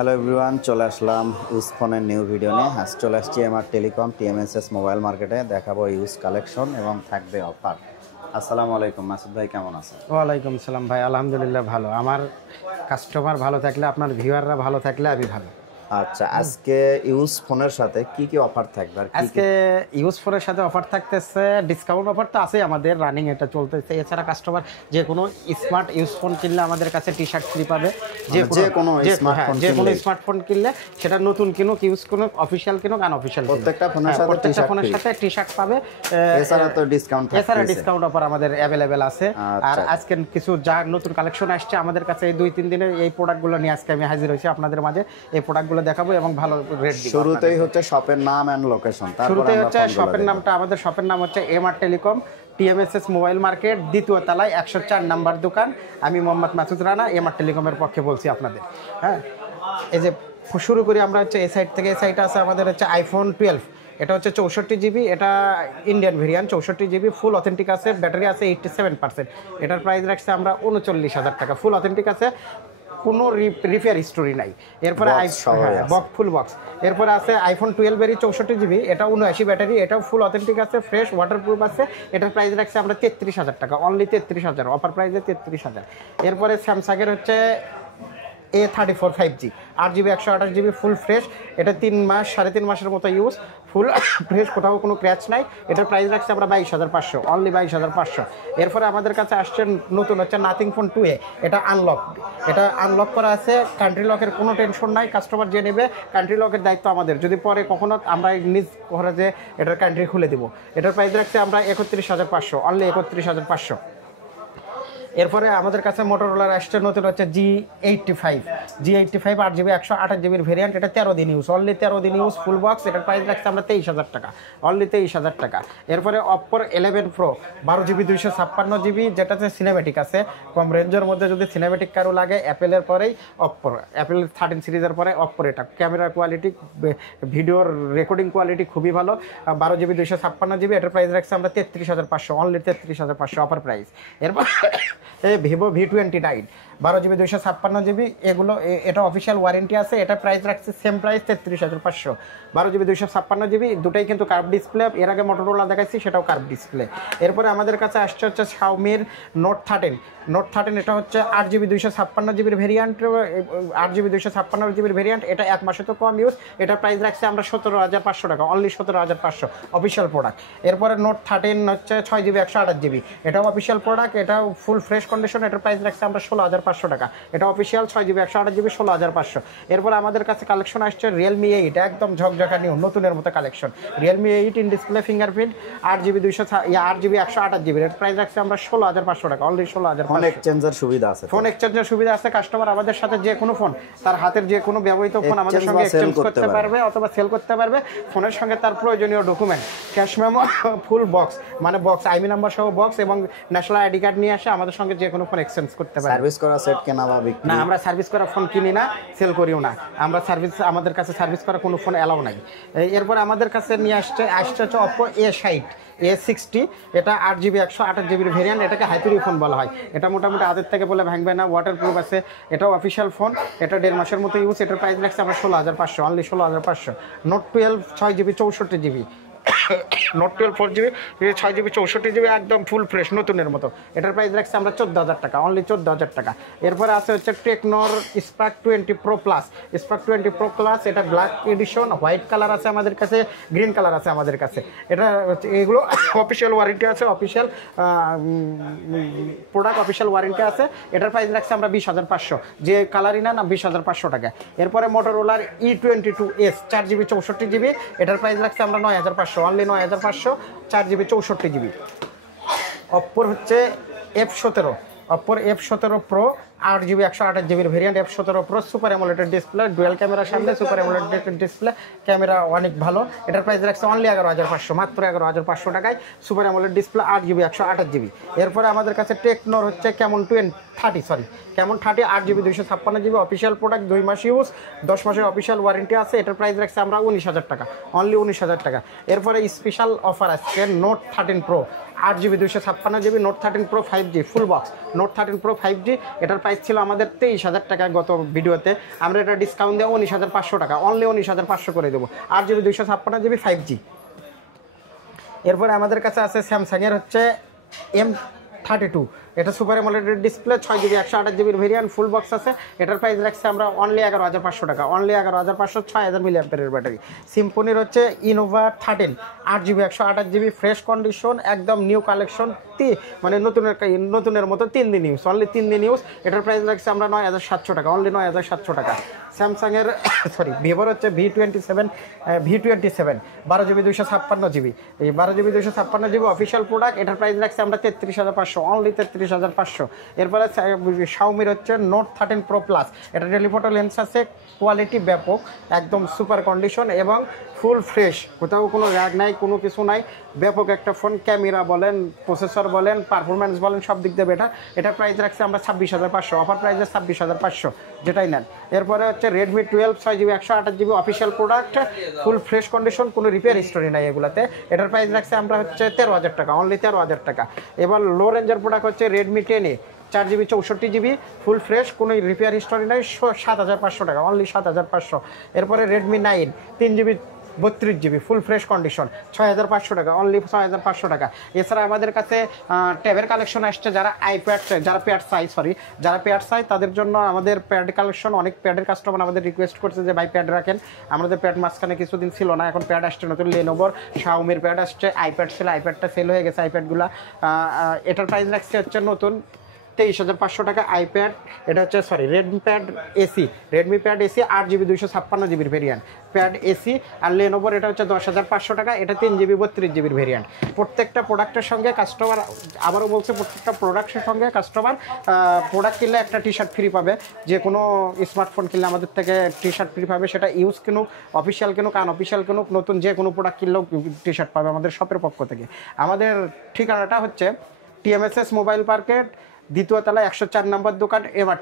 Hello everyone, চলে আসলাম use ফোনের new video নিয়ে। চলে আসছি এমআর টেলিকম টিএমএসএস মোবাইল মার্কেটে। দেখাবো ইউজ কালেকশন এবং থাকবে অফার। আসসালামু আলাইকুম, মাসুদ ভাই কেমন আছেন? ওয়ালাইকুম সালাম ভাই, আলহামদুলিল্লাহ ভালো। আমার কাস্টমার ভালো থাকলে, আপনার ভিউয়াররা ভালো থাকলে আমি ভালো। আচ্ছা, আজকে ইউজ ফোনের সাথে কি কি অফার থাকবে? আজকে ইউজ ফোনের সাথে অফার থাকতেছে, ডিসকাউন্ট অফার তো আছে আমাদের রানিং, এটা চলতেছে। এছাড়া কাস্টমার যে কোনো স্মার্ট ইউজ ফোন কিনলে আমাদের কাছে টি শার্ট ফ্রি পাবে। যে কোনো স্মার্টফোন কিনলে, সেটা নতুন কিনুক, ইউজ কিনুক, অফিসিয়াল কিনুক, আনঅফিসিয়াল, প্রত্যেকটা ফোনের সাথে টি শার্ট পাবে। এছাড়া তো ডিসকাউন্ট অফার আমাদের অ্যাভেলেবেল আছে। আর আজকে কিছু যা নতুন কালেকশন আসছে আমাদের কাছে, এই 2-3 দিনে এই প্রোডাক্টগুলো নিয়ে আজকে আমি হাজির হয়েছি আপনাদের মাঝে। এই প্রোডাক্টগুলো দেখাবো এবং ভালো রেট দিব। শুরুতেই হচ্ছে শপের নাম এন্ড লোকেশন। শুরুতেই হচ্ছে শপের নামটা, আমাদের শপের নাম হচ্ছে MR telecom TMSS mobile market, দ্বিতীয় তলায় 104 নাম্বার দোকান। আমি মোহাম্মদ মাসুদ রানা, এমআর টেলিকমের পক্ষে বলছি আপনাদের। হ্যাঁ, এই যে শুরু করি আমরা হচ্ছে এই সাইড থেকে। এই সাইডটা আছে আমাদের হচ্ছে আইফোন 12। এটা হচ্ছে 64 জিবি, এটা Indian variant. 64 GB full authentic আছে, ব্যাটারি আছে 87%। এটার প্রাইস রাখছে আমরা 39,000 টাকা। ফুল অথেন্টিক আছে, কোনো রিপেয়ার স্টোরি নাই। এরপরে ফুল বক্স। এরপরে আছে আইফোন 12 এরই 64 জিবি, এটা 79 ব্যাটারি, এটাও ফুল অথেন্টিক আছে, ফ্রেশ ওয়াটারপ্রুফ আছে। এটার প্রাইস রাখছে আমরা 33,000 টাকা, অনলি 33,000, অফার প্রাইসে 33,000। এরপরে স্যামসাংয়ের হচ্ছে A34 5G, 8GB 128 GB, full fresh. এটা 3 মাস 3.5 মাসের মতো ইউজ, ফুল ফ্রেশ, কোথাও কোনো ক্র্যাচ নাই। এটার প্রাইস রাখছে আমরা 22,500, অনলি 22,500। এরপরে আমাদের কাছে আসছে নতুন হচ্ছে নাথিং ফোন 2A। এটা আনলক করা আছে, কান্ট্রি লকের কোনো টেনশন নাই। কাস্টমার যে নেবে, কান্ট্রি লকের দায়িত্ব আমাদের। যদি পরে কখনো আমরা নিজ ঘরে যে এটার কান্ট্রি খুলে দিব। এটার প্রাইস রাখছে আমরা 31,500, অনলি 31,500। এরপরে আমাদের কাছে মোটরোলার আসছে নতুন হচ্ছে G85 8GB 128 জিবির ভেরিয়েন্ট। এটা 13 দিন ইউজ, অনলি 13 দিন ইউজ, ফুল বক্স। এটার প্রাইস রাখছে আমরা 23,000 টাকা, অনলি 23,000 টাকা। এরপরে অপ্পোর 11 প্রো 12GB 256GB, যেটাতে সিনেমেটিক আছে। কম রেঞ্জের মধ্যে যদি সিনেমেটিক কারো লাগে, অ্যাপেলের পরেই অপ্পোর, অ্যাপেল 13 সিরিজের পরে অপ্পোর। এটা ক্যামেরা কোয়ালিটি, ভিডিওর রেকর্ডিং কোয়ালিটি খুবই ভালো। 12GB 256GB, এটার প্রাইস রাখছে আমরা 33,500, অনলি 33,500, অফার প্রাইস। এরপর ভিভো V29 12GB 256GB, এগুলো এটা অফিসিয়াল ওয়ারেন্টি আছে। এটা প্রাইস রাখছে সেম প্রাইস 33,500, 12GB 256GB, দুটাই কিন্তু কার্ভ ডিসপ্লে। এর আগে মোটরোলা দেখাইছি, সেটাও কার্ভ ডিসপ্লে। এরপরে আমাদের কাছে আসছে হচ্ছে শাওমির নোট 13। এটা হচ্ছে 8GB 256GBর ভেরিয়েন্ট, 8GB 256GBর ভেরিয়েন্ট। এটা 1 মাসে তো কম ইউজ। এটার প্রাইস রাখছে আমরা 17,500 টাকা, অনলি 17,500, অফিসিয়াল প্রোডাক্ট। এরপরে নোট 13 হচ্ছে 6GB 128GB, এটাও অফিসিয়াল প্রোডাক্ট, এটাও ফুল ফ্রেশ কন্ডিশন। এটার প্রাইস রাখছে আমরা 16,500 টাকা, এটা অফিসিয়াল 6GB 128GB, 16,500। এরপর আমাদের কাছে কালেকশন আসছে Realme 8, একদম ঝকঝকা নিউ, নতুনের মতো collection. Realme 8 in display fingerprint, 8GB 128GB, এর প্রাইস রাখছে আমরা 16,500 টাকা, অনলি 16,500। ফোন এক্সচেঞ্জের সুবিধা আছে, কাস্টমার আমাদের সাথে যে কোনো ফোন, তার হাতের যে কোনো ব্যবহৃত ফোন আমাদের সঙ্গে এক্সচেঞ্জ করতে পারবে অথবা সেল করতে পারবে। ফোনের সঙ্গে তার প্রয়োজনীয় document, cash memo, full box, মানে বক্স, আইমি নাম্বার সহ বক্স এবং ন্যাশনাল আইডি কার্ড নিয়ে আসে আমাদের সঙ্গে যে কোনো ফোন এক্সচেঞ্জ করতে পারবে। সার্ভিস করা সেট কেনা বা বিক্রি না, আমরা সার্ভিস করা ফোন কিনি না, সেল করিও না। আমাদের কাছে সার্ভিস করা কোনো ফোন অ্যালাউ নাই। এরপর আমাদের কাছে নিয়ে আসছে হচ্ছে Oppo A60, এটা 8GB 128GBর ভেরিয়েন্ট। এটাকে হাইপিরি ফোন বলা হয়। এটা মোটামুটি হাতের থেকে বলে ভাঙবে না, ওয়াটারপ্রুফ আছে। এটাও অফিসিয়াল ফোন, এটা 1.5 মাসের মতো ইউজ। এটার প্রাইস রাখছে আমরা 16,500, only 16,500। Note 12 6GB 64GB, note 12 4GB 6GB 64GB, একদম ফুল ফ্রেশ নতুনের মতো। এটার প্রাইস রাখছে আমরা 14,000 টাকা, অনলি 14,000 টাকা। এরপরে আছে হচ্ছে টেকনোর স্পার্ক 20 Pro Plus, এটা ব্ল্যাক এডিশন, হোয়াইট কালার আছে আমাদের কাছে, গ্রিন কালার আছে আমাদের কাছে। এটা এগুলো অফিসিয়াল ওয়ারেন্টি আছে, অফিসিয়াল প্রোডাক্ট, অফিসিয়াল ওয়ারেন্টি আছে। এটার প্রাইস রাখছে আমরা 20,500, যে কালারই না 20,500 টাকা। এরপরে মোটরোলার E22s 4GB 64GB, এটার প্রাইস রাখছে আমরা 9,500, অনলি 9,500, 4GB 64GB। অপ্পোর হচ্ছে F17 Pro 8GB 128GBর variant, F17 Pro, super AMOLED display, dual ক্যামেরার সামনে, সুপার অ্যামোলেড ডিসপ্লে, ক্যামেরা অনেক ভালো। এটার প্রাইস রাখছে অনলি 11,500, মাত্র 11,500 টাকায়, super AMOLED display, 8GB 128GB। এরপরে আমাদের কাছে টেকনোর হচ্ছে Camon 30 8GB 256GB, official product, 2 মাস ইউজ, 10 মাসের অফিসিয়াল ওয়ারেন্টি আছে। এটার প্রাইস রাখছে আমরা 19,000 টাকা, অনলি 19,000 টাকা। এরপরে স্পেশাল অফার আছে note 13 Pro 8GB 256GB, note 13 Pro 5G full box, note 13 Pro 5G, এটার প্রাইস ছিল আমাদের 23,000 টাকা গত ভিডিওতে, আমরা এটা ডিসকাউন্ট দিয়ে 19,500 টাকা, অনলি 19,500 করে দেবো। 8GB 256GB 5G। এরপরে আমাদের কাছে আছে স্যামসাংয়ের হচ্ছে M32, এটা super AMOLED display, 6GB 128GB variant, full box আছে। এটার প্রাইস রাখছে আমরা অনলি 11,500 টাকা, অনলি 11,500, 6000 মিলিঅ্যাম্পিয়ারের ব্যাটারি। সিম্ফনির হচ্ছে Innova 13, 8GB 128GB, fresh condition, একদম নিউ কালেকশন, মানে নতুনের মতো 3 দিন ইউজ, অনলি 3 দিন ইউজ। এটার প্রাইস রাখছে আমরা 9,700 টাকা, অনলি 9,700 টাকা। স্যামসাংয়ের ভিভোর হচ্ছে V27, 12GB 256GB, এই 12GB 256GB অফিসিয়াল প্রোডাক্ট। এটার প্রাইস রাখছে আমরা 33,500, অনলি 33,500। এরপরে শাওমির হচ্ছে নোট 13 প্রো প্লাস, এটা টেলিফোটো লেন্স আছে, কোয়ালিটি ব্যাপক, একদম সুপার কন্ডিশন এবং ফুল ফ্রেশ, কোথাও কোনো র্যাগ নাই, কোনো কিছু নাই, ব্যাপক একটা ফোন। ক্যামেরা বলেন, প্রসেসর বলেন, পারফরমেন্স বলেন, সব দিক দিয়ে বেটার। এটার প্রাইস রাখছে আমরা 26,500, অফার প্রাইসে 26,500, যেটাই নেন। এরপরে হচ্ছে Redmi 12, 6GB 128GB official product, full fresh condition, কোনো রিপেয়ার হিস্টোরি নাই এগুলাতে। এটার প্রাইস রাখছে আমরা হচ্ছে 13,000 টাকা, অনলি 13,000 টাকা। এবার লো রেঞ্জের প্রোডাক্ট হচ্ছে Redmi 10A, 4GB 64GB, full fresh, কোনো রিপেয়ার হিস্টোরি নাই, 7,500 টাকা, অনলি 7,500। এরপরে Redmi 9, 3GB 32GB, full fresh condition, 6,500 টাকা, অনলি 6,500 টাকা। এছাড়া আমাদের কাছে ট্যাবের কালেকশন আসছে, যারা প্যাড চাই তাদের জন্য আমাদের প্যাড কালেকশন, অনেক প্যাডের কাস্টমার আমাদের রিকোয়েস্ট করছে যে ভাই প্যাড রাখেন। আমাদের প্যাড মাঝখানে কিছুদিন ছিল না, এখন প্যাড আসছে নতুন, লেনোভোর, শাওমির প্যাড আসছে, আইপ্যাড ছিল, আইপ্যাডটা সেল হয়ে গেছে আইপ্যাডগুলো। এটার প্রাইস রাখছে হচ্ছে নতুন 23,500 টাকা আইপ্যাড। এটা হচ্ছে Redmi pad SE 8GB 256GB variant, pad SE. আর লেনোভোর এটা হচ্ছে 10,500 টাকা, এটা 3GB 32GB ভেরিয়েন্ট। প্রত্যেকটা প্রোডাক্টের সঙ্গে কাস্টমার, আবারও বলছে, প্রত্যেকটা প্রোডাক্টের সঙ্গে কাস্টমার প্রোডাক্ট কিনলে একটা টি-শার্ট ফ্রি পাবে। যে কোনো স্মার্টফোন কিনলে আমাদের থেকে টি-শার্ট ফ্রি পাবে, সেটা ইউজ কিনুক, অফিসিয়াল কিনুক, আনঅফিসিয়াল কিনুক, নতুন যে কোনো প্রোডাক্ট কিনলেও টি-শার্ট পাবে আমাদের শপের পক্ষ থেকে। আমাদের ঠিকানাটা হচ্ছে TMSS মোবাইল মার্কেট, দ্বিতীয় তলায় 104 নম্বর দোকান, এমআর